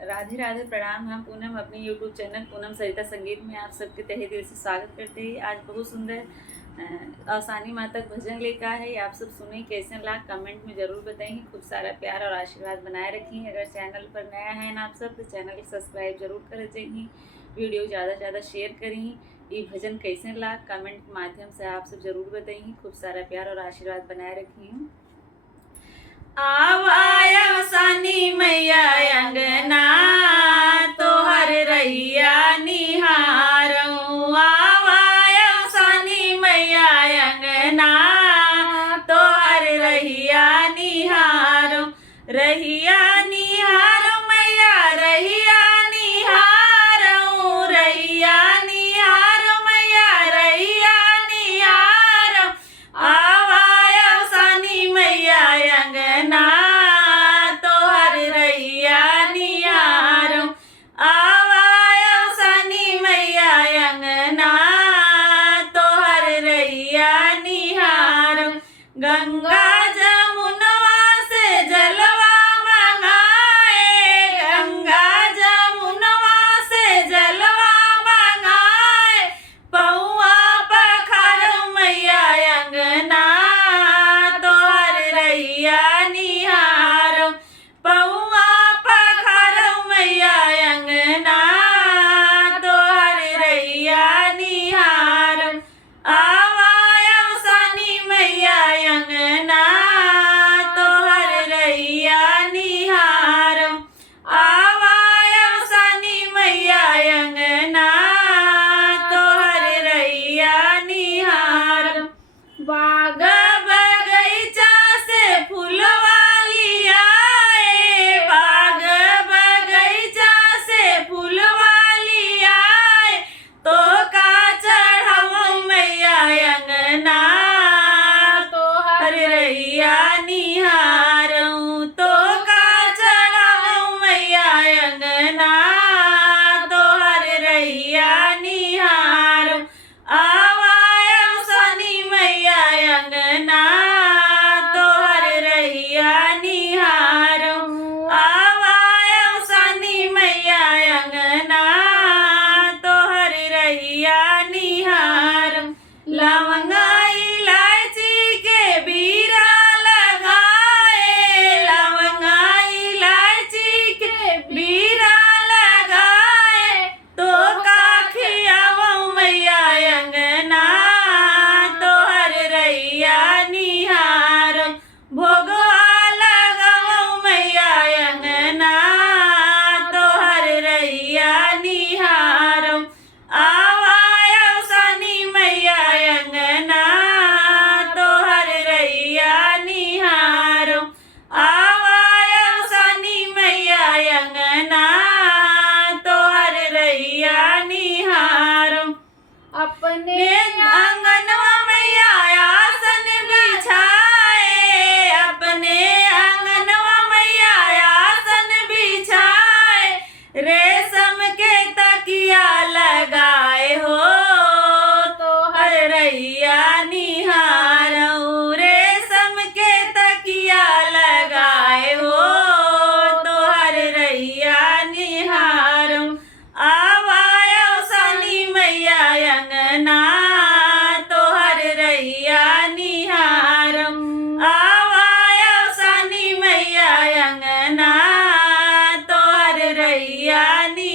राधे राधे प्रणाम। हम पूनम अपने यूट्यूब चैनल पूनम सरिता संगीत में आप सबके तहे दिल से स्वागत करते हैं। आज बहुत सुंदर अवसानी माँ तक भजन लेकर है, आप सब सुने कैसे लगा कमेंट में ज़रूर बताएंगे। खूब सारा प्यार और आशीर्वाद बनाए रखिए। अगर चैनल पर नया है ना आप सब तो चैनल को सब्सक्राइब जरूर कर जाइए, वीडियो ज़्यादा से ज़्यादा शेयर करें। ये भजन कैसे लगा कमेंट के माध्यम से आप सब जरूर बताइए। खूब सारा प्यार और आशीर्वाद बनाए रखिए। आवाय अवसानी मैया अंगना तोहर रैया निहारऊं। आवाय अवसानी मैया अंगना तोहर रहिया निहारऊं। रहिया निहारऊं मैया रहिया निहारऊं। रहिया निहारऊं मैया रहिया निहारऊं। आवाय अवसानी मैया अंगना तोहर रैया निहारऊं। आवाय अवसानी मैया अंगना तोहर रैया निहारऊं। गंगा जमुनवा से जलवा मंगाए। गंगा जमुनवा से जलवा मंगाए। पौआ पखारऊं मैया अंगना तोहर रैया निहारऊं। पौआ पखारऊं मैया अंगना तोहर रैया निहारऊं। आवाय अवसानी मैया अंगना तोहर रैया निहारऊं। आवाय अवसानी मैया अंगना तोहर रैया निहारऊं। बाग बगैचा से फूलवा लियाए। बाग बगैचा से फूलवा लियाए। तो का चढ़ाऊं मैया अंगना तोहर रैया निहारऊं। तो का चढ़ाऊं मैया अंगना तोहर रैया निहारऊं। आवाय अवसानी मैया अंगना तोहर रैया निहारऊं। आवाय अवसानी मैया अंगना तोहर रैया निहारऊं। लवंगा इलायची के बीरा लगाए। लवंगा इलायची के बीरा लगाए। तो का खियावऊं मैया अंगना तोहर रैया निहारऊं। भोगवा लगावऊं मैया अंगना तोहर रैया निहारऊं। आवाय अवसानी मैया अंगना तोहर रैया निहारऊं। आवाय अवसानी मैया अंगना तोहर रैया निहारऊं। अपने आंगनवा मैया आसन बिछाए। अपने आंगनवा मैया आसन बिछाए। रेशम के तकिया लगाए हो तोहर रैया निहारऊं। रेशम के तकिया लगाए हो तोहर रैया निहारऊं। आवाय अवसानी मैया अंगना तोहर रैया निहारऊं। आवाय अवसानी मैया अंगना तोहर रैया निहारऊं।